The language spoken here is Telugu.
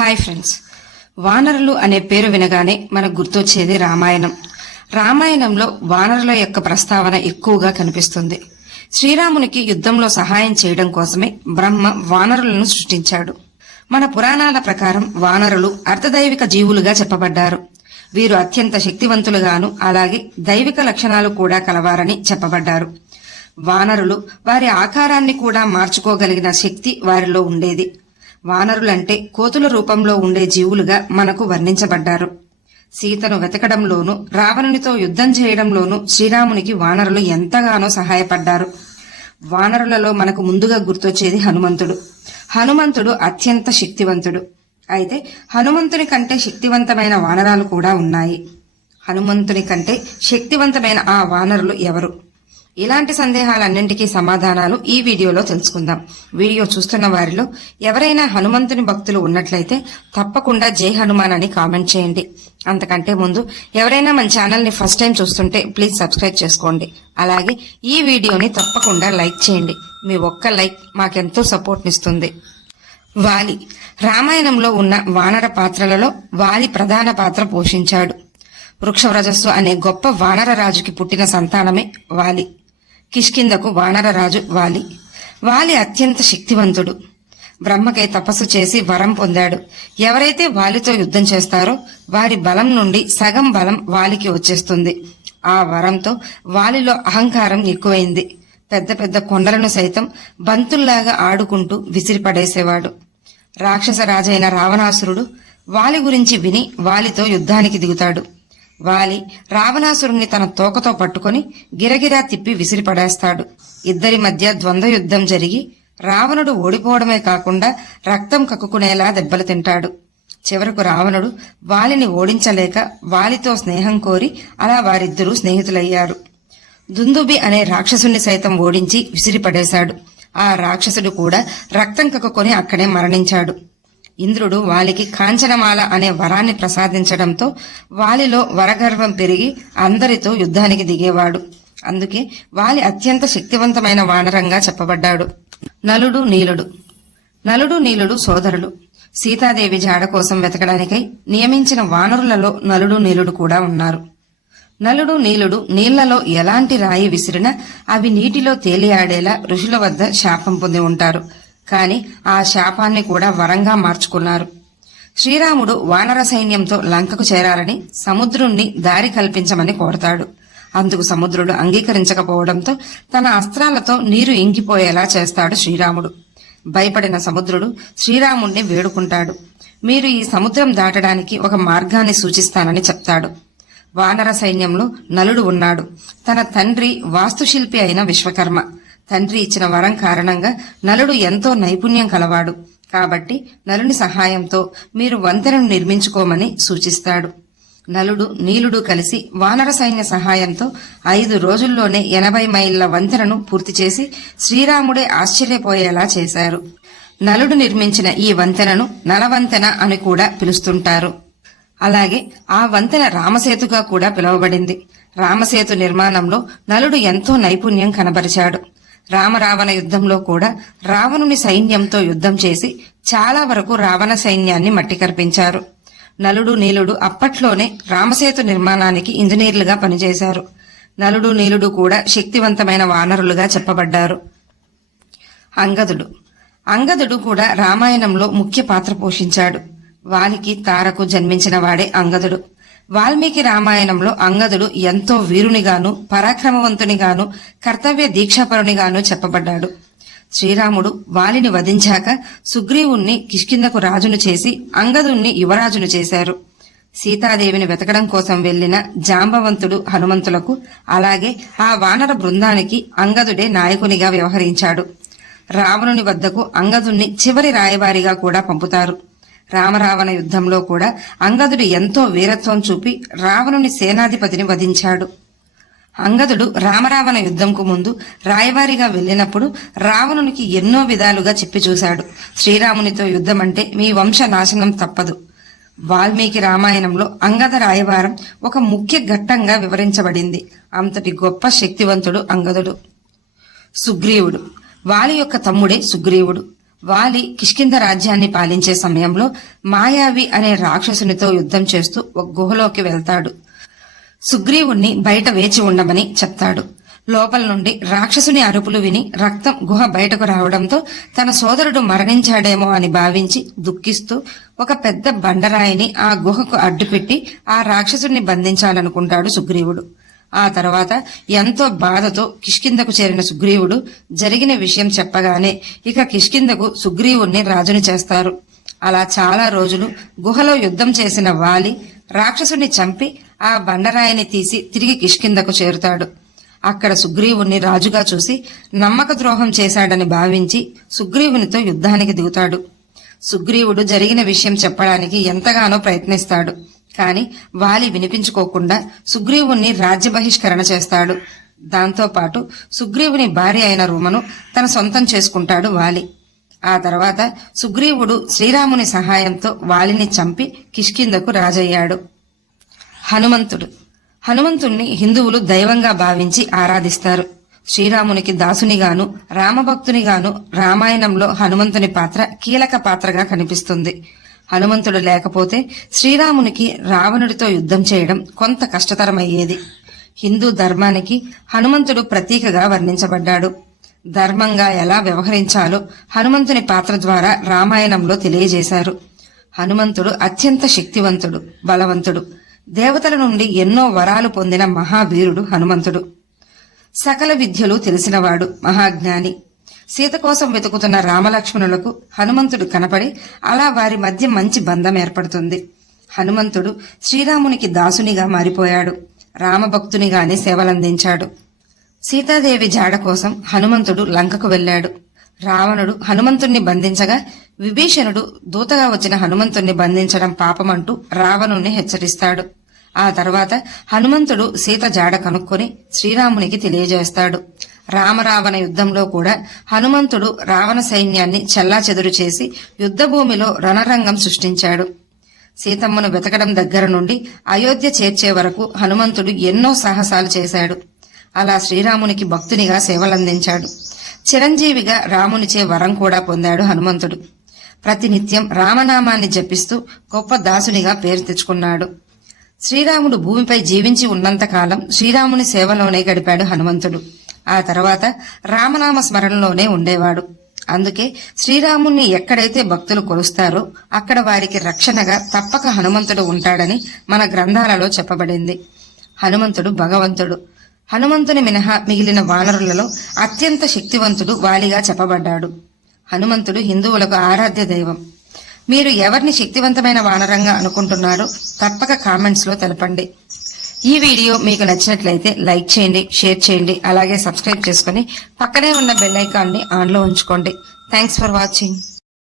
హాయ్ ఫ్రెండ్స్ వానరులు అనే పేరు వినగానే మనకు గుర్తొచ్చేది రామాయణం. రామాయణంలో వానరుల యొక్క ప్రస్తావన ఎక్కువగా కనిపిస్తుంది. శ్రీరామునికి యుద్ధంలో సహాయం చేయడం కోసమే బ్రహ్మ వానరులను సృష్టించాడు. మన పురాణాల ప్రకారం వానరులు అర్ధదైవిక జీవులుగా చెప్పబడ్డారు. వీరు అత్యంత శక్తివంతులుగాను అలాగే దైవిక లక్షణాలు కూడా కలవారని చెప్పబడ్డారు. వానరులు వారి ఆకారాన్ని కూడా మార్చుకోగలిగిన శక్తి వారిలో ఉండేది. వానరులంటే కోతుల రూపంలో ఉండే జీవులుగా మనకు వర్ణించబడ్డారు. సీతను వెతకడంలోనూ రావణునితో యుద్ధం చేయడంలోనూ శ్రీరామునికి వానరులు ఎంతగానో సహాయపడ్డారు. వానరులలో మనకు ముందుగా గుర్తొచ్చేది హనుమంతుడు. హనుమంతుడు అత్యంత శక్తివంతుడు. అయితే హనుమంతుని కంటే శక్తివంతమైన వానరాలు కూడా ఉన్నాయి. హనుమంతుని కంటే శక్తివంతమైన ఆ వానరులు ఎవరు? ఇలాంటి సందేహాలన్నింటికీ సమాధానాలు ఈ వీడియోలో తెలుసుకుందాం. వీడియో చూస్తున్న వారిలో ఎవరైనా హనుమంతుని భక్తులు ఉన్నట్లయితే తప్పకుండా జై హనుమాన్ అని కామెంట్ చేయండి. అంతకంటే ముందు ఎవరైనా మన ఛానల్ని ఫస్ట్ టైం చూస్తుంటే ప్లీజ్ సబ్స్క్రైబ్ చేసుకోండి. అలాగే ఈ వీడియోని తప్పకుండా లైక్ చేయండి. మీ ఒక్క లైక్ మాకెంతో సపోర్ట్నిస్తుంది. వాలి. రామాయణంలో ఉన్న వానర పాత్రలలో వాలి ప్రధాన పాత్ర పోషించాడు. వృక్షవ్రజస్సు అనే గొప్ప వానర రాజుకి పుట్టిన సంతానమే వాలి. కిష్కిందకు వానరరాజు వాలి. వాలి అత్యంత శక్తివంతుడు. బ్రహ్మకై తపస్సు చేసి వరం పొందాడు. ఎవరైతే వాలితో యుద్ధం చేస్తారో వారి బలం నుండి సగం బలం వాలికి వచ్చేస్తుంది. ఆ వరంతో వాలిలో అహంకారం ఎక్కువైంది. పెద్ద పెద్ద కొండలను సైతం బంతుల్లాగా ఆడుకుంటూ విసిరిపడేసేవాడు. రాక్షస రాజైన రావణాసురుడు వాలి గురించి విని వాలితో యుద్ధానికి దిగుతాడు. వాలి రావణాసురుణ్ణి తన తోకతో పట్టుకొని గిరగిరా తిప్పి విసిరిపడేస్తాడు. ఇద్దరి మధ్య ద్వంద్వ యుద్ధం జరిగి రావణుడు ఓడిపోవడమే కాకుండా రక్తం కక్కుకునేలా దెబ్బలు తింటాడు. చివరకు రావణుడు వాలిని ఓడించలేక వాలితో స్నేహం కోరి అలా వారిద్దరూ స్నేహితులయ్యారు. దుందుబి అనే రాక్షసుని సైతం ఓడించి విసిరిపడేశాడు. ఆ రాక్షసుడు కూడా రక్తం కక్కుకొని అక్కడే మరణించాడు. ఇంద్రుడు వాలికి కాంచనమాల అనే వరాన్ని ప్రసాదించడంతో వాలిలో వరగర్వం పెరిగి అందరితో యుద్ధానికి దిగేవాడు. అందుకే వాలి అత్యంత శక్తివంతమైన వానరంగా చెప్పబడ్డాడు. నలుడు నీలుడు. నలుడు నీలుడు సోదరులు. సీతాదేవి జాడ కోసం వెతకడానికై నియమించిన వానరులలో నలుడు నీలుడు కూడా ఉన్నారు. నలుడు నీలుడు నీళ్ళలో ఎలాంటి రాయి విసిరినా అవి నీటిలో తేలియాడేలా ఋషుల వద్ద శాపం పొంది ఉంటారు. కాని ఆ శాపాన్ని కూడా వరంగా మార్చుకున్నారు. శ్రీరాముడు వానర సైన్యంతో లంకకు చేరాలని సముద్రుణ్ణి దారి కల్పించమని కోరతాడు. అందుకు సముద్రుడు అంగీకరించకపోవడంతో తన అస్త్రాలతో నీరు ఇంకిపోయేలా చేస్తాడు శ్రీరాముడు. భయపడిన సముద్రుడు శ్రీరాముణ్ణి వేడుకుంటాడు. మీరు ఈ సముద్రం దాటడానికి ఒక మార్గాన్ని సూచిస్తానని చెప్తాడు. వానర సైన్యంలో నలుడు ఉన్నాడు. తన తండ్రి వాస్తుశిల్పి అయిన విశ్వకర్మ. తండ్రి ఇచ్చిన వరం కారణంగా నలుడు ఎంతో నైపుణ్యం కలవాడు. కాబట్టి నలుని సహాయంతో మీరు వంతెనను నిర్మించుకోమని సూచిస్తాడు. నలుడు నీలుడు కలిసి వానర సైన్య సహాయంతో ఐదు రోజుల్లోనే ఎనభై మైళ్ళ వంతెనను పూర్తి చేసి శ్రీరాముడే ఆశ్చర్యపోయేలా చేశారు. నలుడు నిర్మించిన ఈ వంతెనను నలవంతెన అని కూడా పిలుస్తుంటారు. అలాగే ఆ వంతెన రామసేతుగా కూడా పిలువబడింది. రామసేతు నిర్మాణంలో నలుడు ఎంతో నైపుణ్యం కనబరిచాడు. రామరావణ యుద్ధంలో కూడా రావణుని సైన్యంతో యుద్ధం చేసి చాలా వరకు రావణ సైన్యాన్ని మట్టి కర్పించారు నలుడు నీలుడు అప్పట్లోనే రామసేతు నిర్మాణానికి ఇంజనీర్లుగా పనిచేశారు. నలుడు నీలుడు కూడా శక్తివంతమైన వానరులుగా చెప్పబడ్డారు. అంగదుడు. అంగదుడు కూడా రామాయణంలో ముఖ్య పాత్ర పోషించాడు. వానికి తారకు జన్మించిన వాడే అంగదుడు. వాల్మీకి రామాయణంలో అంగదుడు ఎంతో వీరునిగాను పరాక్రమవంతునిగాను కర్తవ్య దీక్షాపరునిగాను చెప్పబడ్డాడు. శ్రీరాముడు వాలిని వధించాక సుగ్రీవుణ్ణి కిష్కిందకు రాజును చేసి అంగదుణ్ణి యువరాజును చేశారు. సీతాదేవిని వెతకడం కోసం వెళ్ళిన జాంబవంతుడు హనుమంతులకు అలాగే ఆ వానర బృందానికి అంగదుడే నాయకునిగా వ్యవహరించాడు. రావణుని వద్దకు అంగదుణ్ణి చివరి రాయవారిగా కూడా పంపుతారు. రామరావణ యుద్ధంలో కూడా అంగదుడు ఎంతో వీరత్వం చూపి రావణుని సేనాధిపతిని వధించాడు. అంగదుడు రామరావణ యుద్ధంకు ముందు రాయవారిగా వెళ్ళినప్పుడు రావణునికి ఎన్నో విధాలుగా చెప్పి చూశాడు. శ్రీరామునితో యుద్ధం అంటే మీ వంశ నాశనం తప్పదు. వాల్మీకి రామాయణంలో అంగద రాయవారం ఒక ముఖ్య ఘట్టంగా వివరించబడింది. అంతటి గొప్ప శక్తివంతుడు అంగదుడు. సుగ్రీవుడు. వాలి యొక్క తమ్ముడే సుగ్రీవుడు. వాలి కిష్కింద రాజ్యాన్ని పాలించే సమయంలో మాయావి అనే రాక్షసునితో యుద్ధం చేస్తూ ఒక గుహలోకి వెళ్తాడు. సుగ్రీవుణ్ణి బయట వేచి ఉండమని చెప్తాడు. లోపల నుండి రాక్షసుని అరుపులు విని రక్తం గుహ బయటకు రావడంతో తన సోదరుడు మరణించాడేమో అని భావించి దుఃఖిస్తూ ఒక పెద్ద బండరాయిని ఆ గుహకు అడ్డుపెట్టి ఆ రాక్షసుని బంధించాలనుకుంటాడు సుగ్రీవుడు. ఆ తర్వాత ఎంతో బాధతో కిష్కిందకు చేరిన సుగ్రీవుడు జరిగిన విషయం చెప్పగానే ఇక కిష్కిందకు సుగ్రీవుణ్ణి రాజుని చేస్తారు. అలా చాలా రోజులు గుహలో యుద్ధం చేసిన వాలి రాక్షసుని చంపి ఆ బండరాయిని తీసి తిరిగి కిష్కిందకు చేరుతాడు. అక్కడ సుగ్రీవుణ్ణి రాజుగా చూసి నమ్మక ద్రోహం చేశాడని భావించి సుగ్రీవునితో యుద్ధానికి దిగుతాడు. సుగ్రీవుడు జరిగిన విషయం చెప్పడానికి ఎంతగానో ప్రయత్నిస్తాడు. కాని వాలి వినిపించుకోకుండా సుగ్రీవుణ్ణి రాజ్య బహిష్కరణ చేస్తాడు. దాంతో పాటు సుగ్రీవుని భార్య అయిన రూమను తన సొంతం చేసుకుంటాడు వాలి. ఆ తర్వాత సుగ్రీవుడు శ్రీరాముని సహాయంతో వాలిని చంపి కిష్కిందకు రాజయ్యాడు. హనుమంతుడు. హనుమంతుణ్ణి హిందువులు దైవంగా భావించి ఆరాధిస్తారు. శ్రీరామునికి దాసునిగాను రామభక్తునిగాను రామాయణంలో హనుమంతుని పాత్ర కీలక పాత్రగా కనిపిస్తుంది. హనుమంతుడు లేకపోతే శ్రీరామునికి రావణుడితో యుద్ధం చేయడం కొంత కష్టతరమయ్యేది. హిందూ ధర్మానికి హనుమంతుడు ప్రతీకగా వర్ణించబడ్డాడు. ధర్మంగా ఎలా వ్యవహరించాలో హనుమంతుని పాత్ర ద్వారా రామాయణంలో తెలియజేశారు. హనుమంతుడు అత్యంత శక్తివంతుడు బలవంతుడు. దేవతల నుండి ఎన్నో వరాలు పొందిన మహావీరుడు హనుమంతుడు. సకల విద్యలు తెలిసినవాడు మహాజ్ఞాని. సీత కోసం వెతుకుతున్న రామలక్ష్మణులకు హనుమంతుడు కనపడి అలా వారి మధ్య మంచి బంధం ఏర్పడుతుంది. హనుమంతుడు శ్రీరామునికి దాసునిగా మారిపోయాడు. రామభక్తునిగానే సేవలందించాడు. సీతాదేవి జాడ కోసం హనుమంతుడు లంకకు వెళ్ళాడు. రావణుడు హనుమంతుణ్ణి బంధించగా విభీషణుడు దూతగా వచ్చిన హనుమంతుణ్ణి బంధించడం పాపమంటూ రావణుణ్ణి హెచ్చరిస్తాడు. ఆ తర్వాత హనుమంతుడు సీత జాడ కనుక్కొని శ్రీరామునికి తెలియజేస్తాడు. రామరావణ యుద్ధంలో కూడా హనుమంతుడు రావణ సైన్యాన్ని చెల్లాచెదురు చేసి యుద్ధభూమిలో రణరంగం సృష్టించాడు. సీతమ్మను వెతకడం దగ్గర నుండి అయోధ్య చేర్చే వరకు హనుమంతుడు ఎన్నో సాహసాలు చేశాడు. అలా శ్రీరామునికి భక్తునిగా సేవలందించాడు. చిరంజీవిగా రామునిచే వరం కూడా పొందాడు హనుమంతుడు. ప్రతినిత్యం రామనామాన్ని జపిస్తూ గొప్ప దాసునిగా పేరు తెచ్చుకున్నాడు. శ్రీరాముడు భూమిపై జీవించి ఉన్నంతకాలం శ్రీరాముని సేవలోనే గడిపాడు హనుమంతుడు. ఆ తర్వాత రామనామ స్మరణలోనే ఉండేవాడు. అందుకే శ్రీరాముణ్ణి ఎక్కడైతే భక్తులు కొలుస్తారో అక్కడ వారికి రక్షణగా తప్పక హనుమంతుడు ఉంటాడని మన గ్రంథాలలో చెప్పబడింది. హనుమంతుడు భగవంతుడు. హనుమంతుని మినహా మిగిలిన వానరులలో అత్యంత శక్తివంతుడు వాలిగా చెప్పబడ్డాడు. హనుమంతుడు హిందువులకు ఆరాధ్య దైవం. మీరు ఎవరిని శక్తివంతమైన వానరంగా అనుకుంటున్నారో తప్పక కామెంట్స్లో తెలపండి. ఈ వీడియో మీకు నచ్చినట్లయితే లైక్ చేయండి షేర్ చేయండి అలాగే సబ్స్క్రైబ్ చేసుకుని పక్కనే ఉన్న బెల్ ఐకాన్ని ఆన్లో ఉంచుకోండి. Thanks for watching